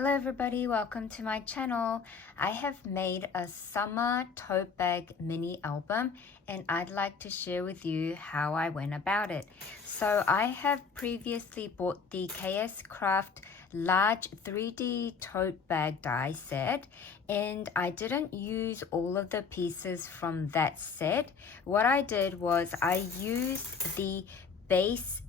Hello everybody, welcome to my channel. I have made a summer tote bag mini album and I'd like to share with you how I went about it. So I have previously bought the KS Craft large 3D tote bag die set and I didn't use all of the pieces from that set. What I did was I used the base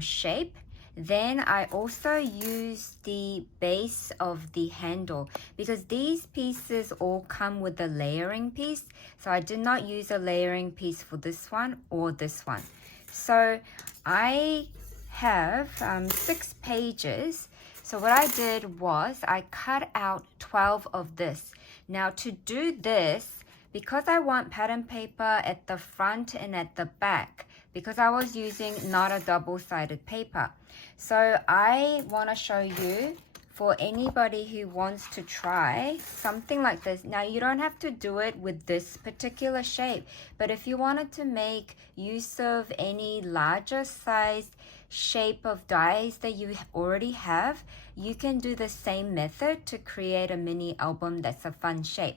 shape. Then I also use the base of the handle because these pieces all come with a layering piece. So I did not use a layering piece for this one or this one. So I have 6 pages. So what I did was I cut out 12 of this. Now to do this, because I want pattern paper at the front and at the back, because I was using not a double-sided paper. So I want to show you for anybody who wants to try something like this. Now you don't have to do it with this particular shape, but if you wanted to make use of any larger size shape of dies that you already have, you can do the same method to create a mini album that's a fun shape.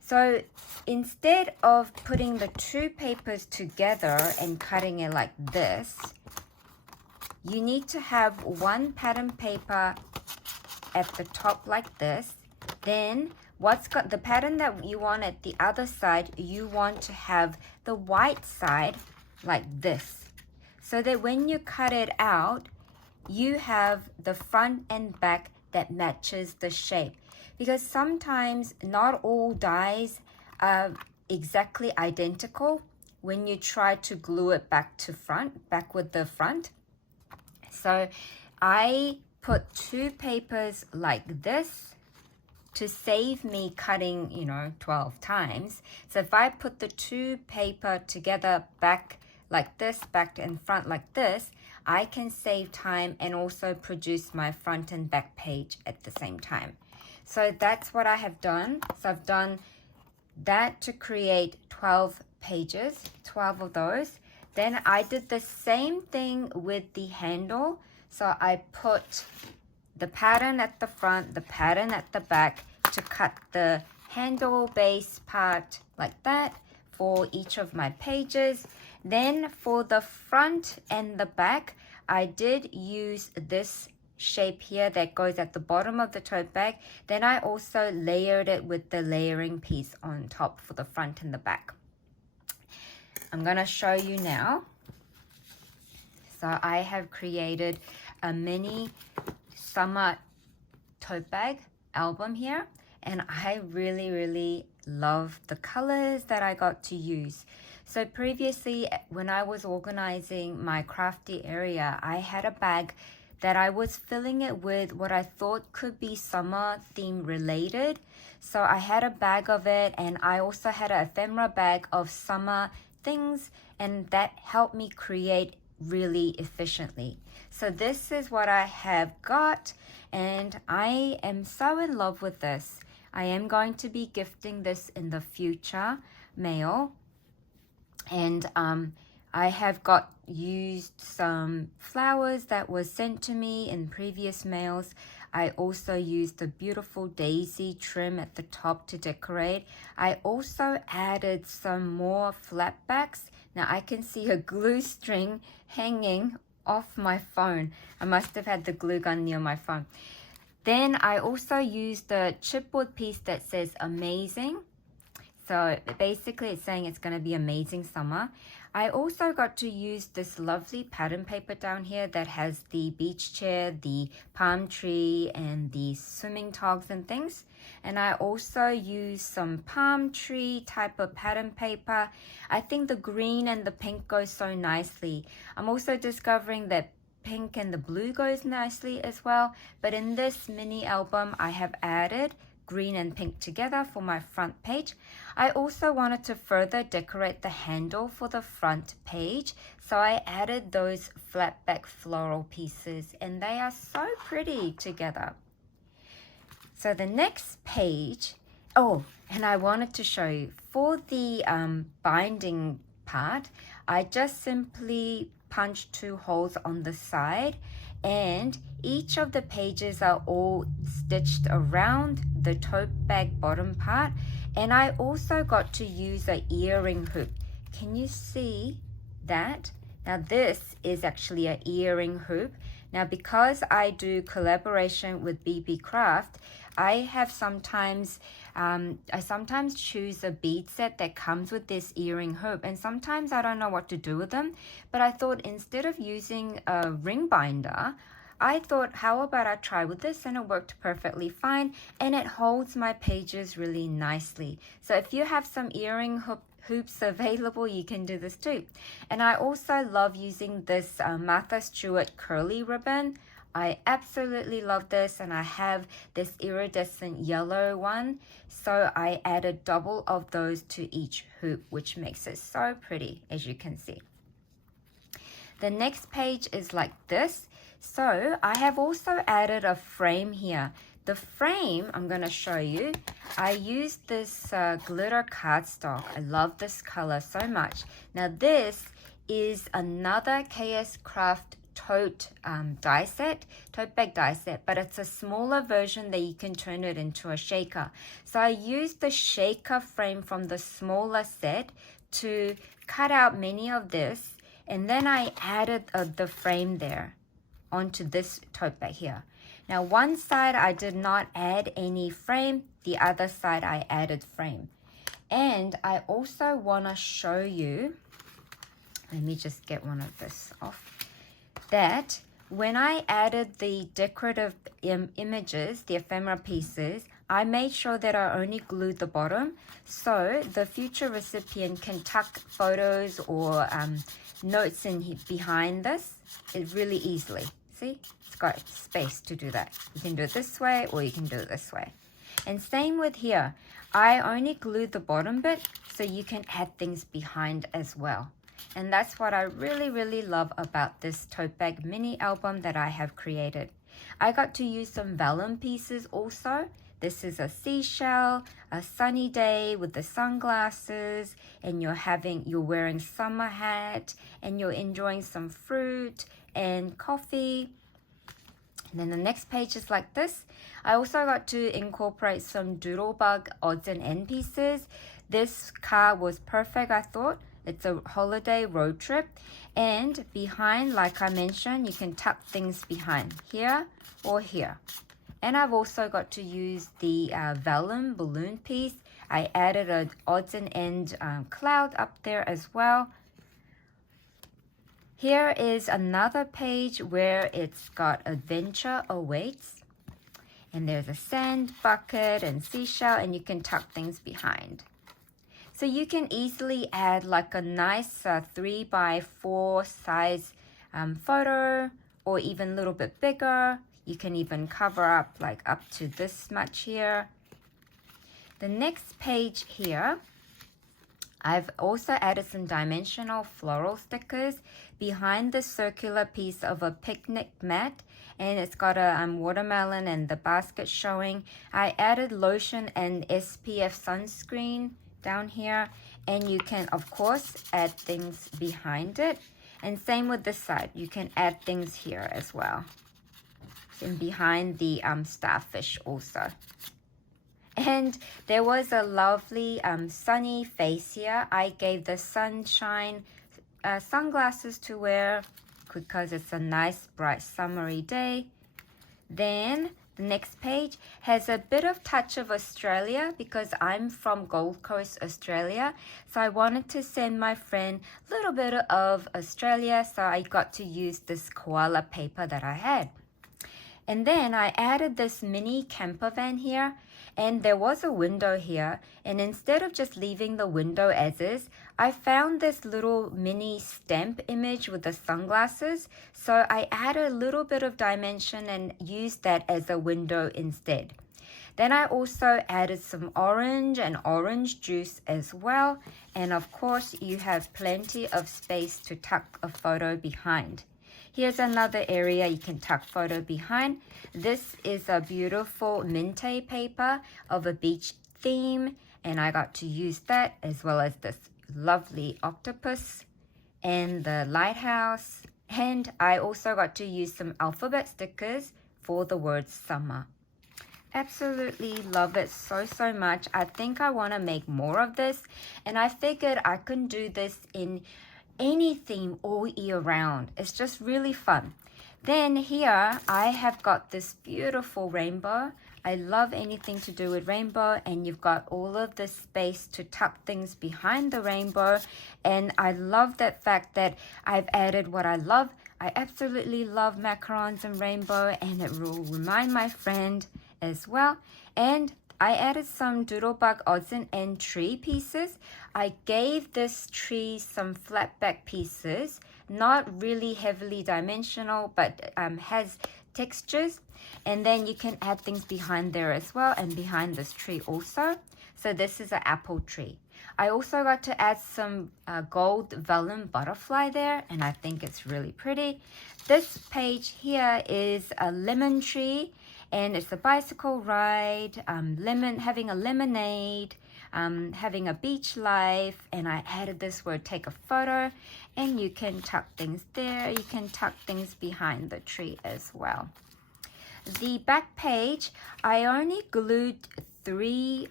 So instead of putting the 2 papers together and cutting it like this, you need to have 1 pattern paper at the top like this. Then what's got the pattern that you want at the other side, you want to have the white side like this. So that when you cut it out, you have the front and back that matches the shape. Because sometimes not all dies are exactly identical when you try to glue it back with the front. So I put 2 papers like this to save me cutting, 12 times. So if I put the 2 paper together back like this, back and front like this, I can save time and also produce my front and back page at the same time. So that's what I have done. So I've done that to create 12 pages, 12 of those. Then I did the same thing with the handle. So I put the pattern at the front, the pattern at the back to cut the handle base part like that for each of my pages. Then for the front and the back, I did use this shape here that goes at the bottom of the tote bag. Then I also layered it with the layering piece on top for the front and the back. I'm gonna show you now. So I have created a mini summer tote bag album here, and I really love the colors that I got to use. So previously when I was organizing my crafty area, I had a bag that I was filling it with what I thought could be summer theme related. So I had a bag of it, and I also had an ephemera bag of summer things, and that helped me create really efficiently. So this is what I have got, and I am so in love with this. I am going to be gifting this in the future mail, and I have used some flowers that was sent to me in previous mails. I also used the beautiful daisy trim at the top to decorate. I also added some more flapbacks. Now I can see a glue string hanging off my phone. I must have had the glue gun near my phone. Then I also used the chipboard piece that says amazing. So basically it's saying it's going to be amazing summer. I also got to use this lovely pattern paper down here that has the beach chair, the palm tree, and the swimming togs and things. And I also used some palm tree type of pattern paper. I think the green and the pink goes so nicely. I'm also discovering that pink and the blue goes nicely as well. But in this mini album, I have added green and pink together for my front page. I also wanted to further decorate the handle for the front page, so I added those flat back floral pieces, and they are so pretty together. So the next page, and I wanted to show you for the binding part, I just simply punched 2 holes on the side, and each of the pages are all stitched around the tote bag bottom part. And I also got to use an earring hoop. Can you see that? Now this is actually an earring hoop. Now because I do collaboration with BB Craft, I sometimes choose a bead set that comes with this earring hoop, and sometimes I don't know what to do with them. But I thought instead of using a ring binder, I thought, how about I try with this, and it worked perfectly fine, and it holds my pages really nicely. So if you have some earring hoops available, you can do this too. And I also love using this Martha Stewart curly ribbon. I absolutely love this, and I have this iridescent yellow one, so I added double of those to each hoop, which makes it so pretty, as you can see. The next page is like this. So I have also added a frame here. The frame, I'm going to show you. I used this glitter cardstock. I love this color so much. Now this is another KS Craft tote die set, tote bag die set, but it's a smaller version that you can turn it into a shaker. So I used the shaker frame from the smaller set to cut out many of this, and then I added the frame there onto this tote bag here. Now one side I did not add any frame, the other side I added frame. And I also want to show you, let me just get one of this off, that when I added the decorative images, the ephemera pieces, I made sure that I only glued the bottom so the future recipient can tuck photos or notes in behind this really easily. See, it's got space to do that. You can do it this way or you can do it this way. And same with here. I only glued the bottom bit so you can add things behind as well. And that's what I really, really love about this tote bag mini album that I have created. I got to use some vellum pieces also. This is a seashell, a sunny day with the sunglasses, and you're wearing summer hat, and you're enjoying some fruit and coffee. And then the next page is like this. I also got to incorporate some doodlebug odds and end pieces. This card was perfect, I thought. It's a holiday road trip. And behind, like I mentioned, you can tuck things behind here or here. And I've also got to use the vellum balloon piece. I added an odds and end cloud up there as well. Here is another page where it's got adventure awaits. And there's a sand bucket and seashell, and you can tuck things behind. So you can easily add like a nice 3x4 size photo, or even a little bit bigger. You can even cover up like up to this much here. The next page here, I've also added some dimensional floral stickers behind the circular piece of a picnic mat, and it's got a watermelon and the basket showing. I added lotion and SPF sunscreen down here, and you can of course add things behind it, and same with this side, you can add things here as well, and behind the starfish also. And there was a lovely sunny face here. I gave the sunshine sunglasses to wear because it's a nice bright summery day. Then the next page has a bit of touch of Australia because I'm from Gold Coast, Australia. So I wanted to send my friend a little bit of Australia, so I got to use this koala paper that I had. And then I added this mini camper van here, and there was a window here, and instead of just leaving the window as is, I found this little mini stamp image with the sunglasses, so I added a little bit of dimension and used that as a window instead. Then I also added some orange and orange juice as well, and of course you have plenty of space to tuck a photo behind. Here's another area you can tuck photo behind. This is a beautiful Minte paper of a beach theme, and I got to use that as well as this lovely octopus and the lighthouse And I also got to use some alphabet stickers for the word summer. Absolutely love it so much. I think I want to make more of this, and I figured I can do this in any theme all year round. It's just really fun. Then here I have got this beautiful rainbow. I love anything to do with rainbow, and you've got all of this space to tuck things behind the rainbow. And I love that fact that I've added what I love. I absolutely love macarons and rainbow, and it will remind my friend as well. And I added some Doodlebug odds and end tree pieces. I gave this tree some flat back pieces, not really heavily dimensional, but has textures. And then you can add things behind there as well, and behind this tree also. So this is an apple tree. I also got to add some gold vellum butterfly there, and I think it's really pretty. This page here is a lemon tree, and it's a bicycle ride, having a lemonade, having a beach life, and I added this word take a photo, and you can tuck things there. You can tuck things behind the tree as well. The back page, I only glued 3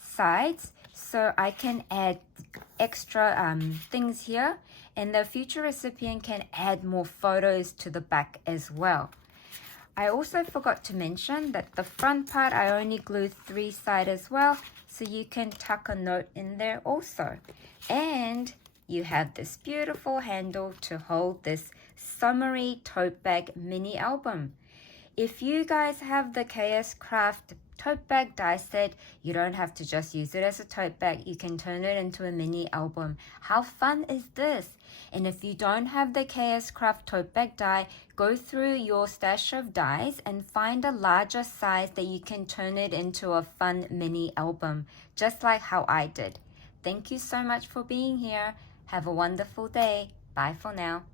sides, so I can add extra things here, and the future recipient can add more photos to the back as well. I also forgot to mention that the front part I only glued 3 sides as well, so you can tuck a note in there also. And you have this beautiful handle to hold this summery tote bag mini album. If you guys have the KS Craft tote bag die set, you don't have to just use it as a tote bag. You can turn it into a mini album. How fun is this? And if you don't have the KS Craft tote bag die, go through your stash of dies and find a larger size that you can turn it into a fun mini album, just like how I did. Thank you so much for being here. Have a wonderful day. Bye for now.